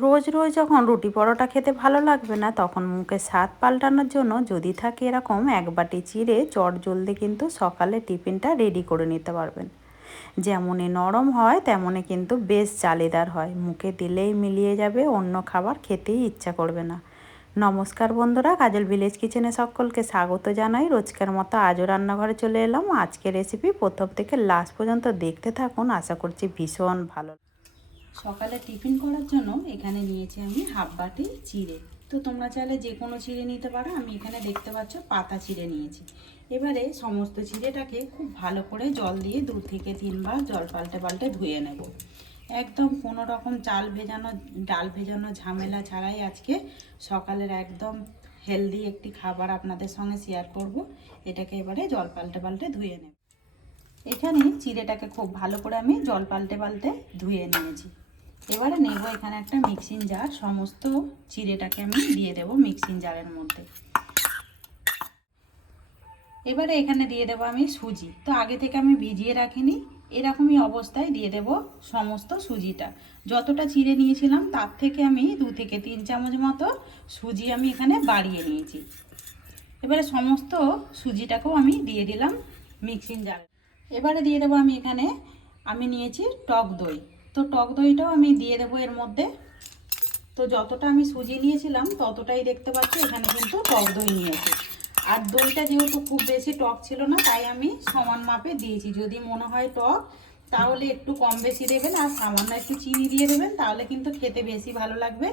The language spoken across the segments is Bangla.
রোজ রোজ যখন রুটি পরোটা খেতে ভালো লাগবে না, তখন মুখের স্বাদ পাল্টানোর জন্য যদি থাকে এরকম এক বাটি চিড়ে চটজলদি কিন্তু সকালে টিফিনটা রেডি করে নিতে পারবেন। যেমনই নরম হয় তেমনই কিন্তু বেশ জালিদার হয়, মুখে দিলেই মিলিয়ে যাবে, অন্য খাবার খেতেই ইচ্ছা করবে না। নমস্কার বন্ধুরা, কাজল ভিলেজ কিচেনে সকলকে স্বাগত জানাই। রোজকার মতো আজও রান্নাঘরে চলে এলাম। আজকের রেসিপি প্রথম থেকে লাস্ট পর্যন্ত দেখতে থাকুন, আশা করছি ভীষণ ভালো। সকালে টিফিন করার জন্য এখানে নিয়েছি আমি হাফ বাটি চিড়ে। তো তোমরা চাইলে যে কোনো চিড়ে নিতে পারো, আমি এখানে দেখতে পাচ্ছ পাতা চিড়ে নিয়েছি। এবারে সমস্ত চিড়েটাকে খুব ভালো করে জল দিয়ে 2 থেকে 3 বার জল পাল্টে পাল্টে ধুয়ে নেব। একদম কোনো রকম ডাল ভেজানো ঝামেলা ছাড়াই আজকে সকালের একদম হেলদি একটি খাবার আপনাদের সঙ্গে শেয়ার করব। এটাকে এবারে জল পাল্টে পাল্টে ধুয়ে নেব। এখানে চিড়েটাকে খুব ভালো করে আমি জল পাল্টে পাল্টে ধুয়ে নিয়েছি। এবারে নেব এখানে একটা মিক্সিং জার, সমস্ত চিড়েটাকে আমি দিয়ে দেব মিক্সিং জারের মধ্যে। এবারে এখানে দিয়ে দেব আমি সুজি। তো আগে থেকে আমি ভিজিয়ে রাখিনি, এরকমই অবস্থায় দিয়ে দেব সমস্ত সুজিটা। যতটা চিড়ে নিয়েছিলাম তার থেকে আমি 2 থেকে 3 চামচ মতো সুজি আমি এখানে বাড়িয়ে নিয়েছি। এবারে সমস্ত সুজিটাকেও আমি দিয়ে দিলাম মিক্সিং জারে। এবারে দিয়ে দেবো আমি নিয়েছি টক দই। তো টক দইটাও আমি দিয়ে দেবো এর মধ্যে। তো যতটা আমি সুজি নিয়েছিলাম ততটাই দেখতে পাচ্ছি এখানে কিন্তু টক দই নিয়েছি। আর দইটা যেহেতু খুব বেশি টক ছিল না, তাই আমি সমান মাপে দিয়েছি। যদি মনে হয় টক তাহলে একটু কম বেশি দেবেন, আর সামান্য একটু চিনি দিয়ে দেবেন, তাহলে কিন্তু খেতে বেশি ভালো লাগবে।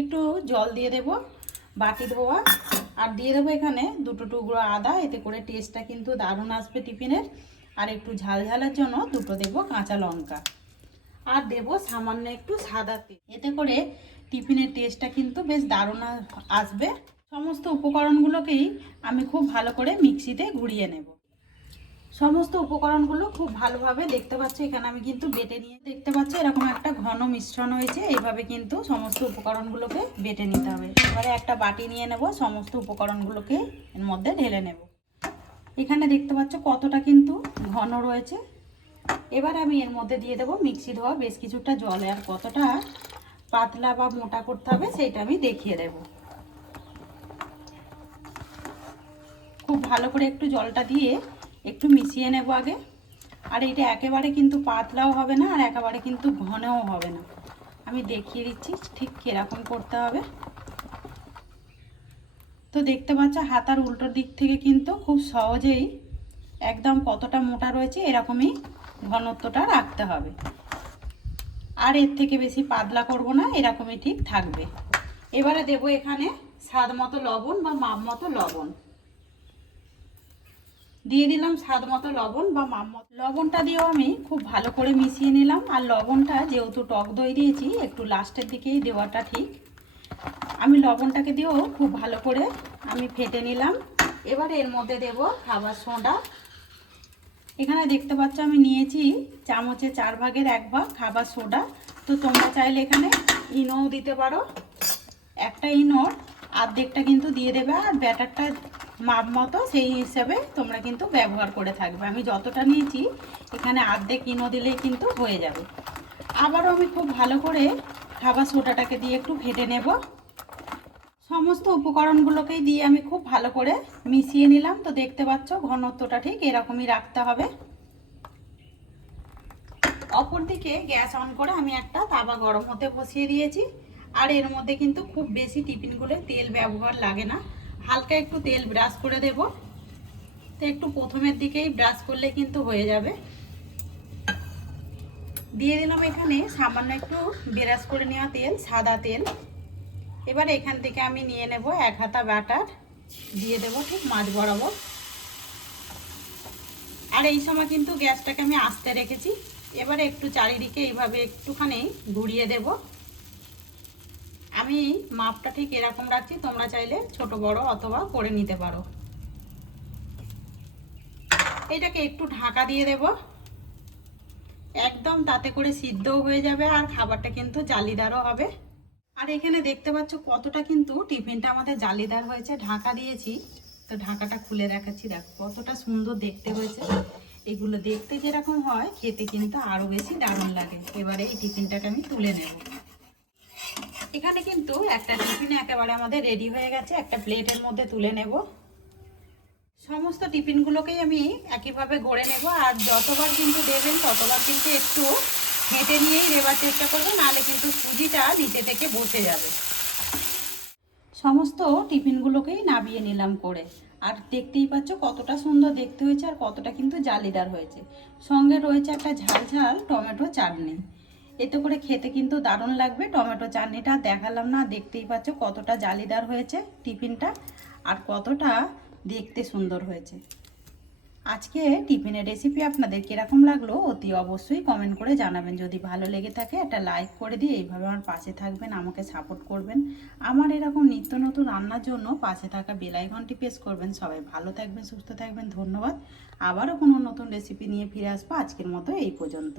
একটু জল দিয়ে দেব বাটি ধোয়া, আর দিয়ে দেবো এখানে 2 টুকরো আদা, এতে করে টেস্টটা কিন্তু দারুণ আসবে টিফিনের। আর একটু ঝাল ঝালের জন্য 2 দেব কাঁচা লঙ্কা, আর দেব সামান্য একটু সাদা তেল। এতে করে টিফিনের টেস্টটা কিন্তু বেশ দারুণ আসবে। সমস্ত উপকরণগুলোকেই আমি খুব ভালো করে মিক্সিতে ঘুরিয়ে নেব। সমস্ত উপকরণগুলো খুব ভালোভাবে দেখতে পাচ্ছ এখানে আমি কিন্তু বেটে নিয়ে, দেখতে পাচ্ছ এরকম একটা ঘন মিশ্রণ হয়েছে। এইভাবে কিন্তু সমস্ত উপকরণগুলোকে বেটে নিতে হবে। এবারে একটা বাটি নিয়ে নেব, সমস্ত উপকরণগুলোকে এর মধ্যে ঢেলে নেব। এখানে দেখতে পাচ্ছ কতটা কিন্তু ঘন রয়েছে। এবার আমি এর মধ্যে দিয়ে দেবো মিক্সি ধোয়া বেশ কিছুটা জল, আর কতটা পাতলা বা মোটা করতে হবে সেটা আমি দেখিয়ে দেব। খুব ভালো করে একটু জলটা দিয়ে একটু মিশিয়ে নেব আগে। আর এটা একেবারে কিন্তু পাতলাও হবে না, আর একেবারে কিন্তু ঘনও হবে না। আমি দেখিয়ে দিচ্ছি ঠিক কিরকম করতে হবে। তো দেখতে পাচ্ছ হাতার উল্টোর দিক থেকে কিন্তু খুব সহজেই একদম কতটা মোটা রয়েছে এরকমই ঘনত্বটা রাখতে হবে। আর এর থেকে বেশি পাতলা করব না, এরকমই ঠিক থাকবে। এবারে দেব এখানে স্বাদ মতো লবণ বা মাপ মতো লবণ দিয়ে দিলাম। স্বাদ মতো লবণ বা মাপ মতো লবণটা দিয়েও আমি খুব ভালো করে মিশিয়ে নিলাম। আর লবণটা যেহেতু টক দই দিয়েছি, একটু লাস্টের দিকেই দেওয়াটা ঠিক। আমি লবণটাকে দিয়েও খুব ভালো করে আমি ফেটে নিলাম। এবারে এর মধ্যে দেব খাবার সোডা। এখানে দেখতে পাচ্ছ আমি নিয়েছি চামচে 4 ভাগের 1 ভাগ খাবার সোডা। তো তোমরা চাইলে এখানে ইনোও দিতে পারো। একটা ইনোর অর্ধেকটা কিন্তু দিয়ে দেবে, আর ব্যাটারটা মাপ মতো সেই হিসাবে তোমরা কিন্তু ব্যবহার করে থাকবে। আমি যতটা নিয়েছি এখানে অর্ধেক ইনো দিলেই কিন্তু হয়ে যাবে। আবারও আমি খুব ভালো করে খাবার সোডাটাকে দিয়ে একটু ফেটে নেব। সমস্ত উপকরণগুলোকেই দিয়ে আমি খুব ভালো করে মিশিয়ে নিলাম। তো দেখতে পাচ্ছ ঘনত্বটা ঠিক এরকমই রাখতে হবে। অপরদিকে গ্যাস অন করে আমি একটা তাওয়া গরম হতে বসিয়ে দিয়েছি। আর এর মধ্যে কিন্তু খুব বেশি টিফিনগুলো তেল ব্যবহার লাগে না, হালকা একটু তেল ব্রাশ করে দেব। তো একটু প্রথমের দিকেই ব্রাশ করলে কিন্তু হয়ে যাবে। দিয়ে দিলাম এখানে সামান্য একটু ব্রাশ করে নেওয়া তেল, সাদা তেল। এবার এখান থেকে আমি নিয়ে নেব 1 হাতা বাটার, দিয়ে দেব ঠিক মাঝ বরাবর। আর এই সময় কিন্তু গ্যাসটাকে আমি আস্তে রেখেছি। এবারে একটু চারিদিকে এইভাবে একটুখানি ঘুরিয়ে দেব। আমি মাপটা ঠিক এরকম রাখছি, তোমরা চাইলে ছোট বড় অথবা করে নিতে পারো। এটাকে একটু ঢাকা দিয়ে দেব, একদম তাতে করে সিদ্ধও হয়ে যাবে, আর খাবারটা কিন্তু জালিদারও হবে। আর এখানে দেখতে পাচ্ছ কতটা কিন্তু টিফিনটা আমাদের জালিদার হয়েছে, ঢাকা দিয়েছি। তো ঢাকাটা খুলে দেখাচ্ছি, দেখো কতটা সুন্দর দেখতে হয়েছে। এগুলো দেখতে যেরকম হয় খেতে কিন্তু আরো বেশি দারুণ লাগে। এবারে এই টিফিনটাকে আমি তুলে নেব। এখানে কিন্তু একটা টিফিনে একেবারে আমাদের রেডি হয়ে গেছে, একটা প্লেটের মধ্যে তুলে নেব। সমস্ত টিফিনগুলোকেই আমি একইভাবে গড়ে নেব, আর যতবার কিন্তু দেবেন ততবার কিন্তু একটু হেঁটে নিয়েই দেওয়ার চেষ্টা করবেন, নাহলে কিন্তু সুজিটা নিচে থেকে বসে যাবে। সমস্ত টিফিনগুলোকেই নামিয়ে নিলাম করে, আর দেখতেই পাচ্ছ কতটা সুন্দর দেখতে হয়েছে আর কতটা কিন্তু জালিদার হয়েছে। সঙ্গে রয়েছে একটা ঝাল ঝাল টমেটো চাটনি, এতে করে খেতে কিন্তু দারুণ লাগবে। টমেটো চাটনিটা দেখালাম না, দেখতেই পাচ্ছ কতটা জালিদার হয়েছে টিফিনটা আর কতটা দেখতে সুন্দর হয়েছে। আজকে টিফিনের রেসিপি আপনাদের কীরকম লাগলো অতি অবশ্যই কমেন্ট করে জানাবেন। যদি ভালো লেগে থাকে একটা লাইক করে দিয়ে এইভাবে আমার পাশে থাকবেন, আমাকে সাপোর্ট করবেন। আমার এরকম নিত্য নতুন রান্নার জন্য পাশে থাকা বেল আইকনটি প্রেস করবেন। সবাই ভালো থাকবেন, সুস্থ থাকবেন, ধন্যবাদ। আবারও কোনো নতুন রেসিপি নিয়ে ফিরে আসবো। আজকের মতো এই পর্যন্ত।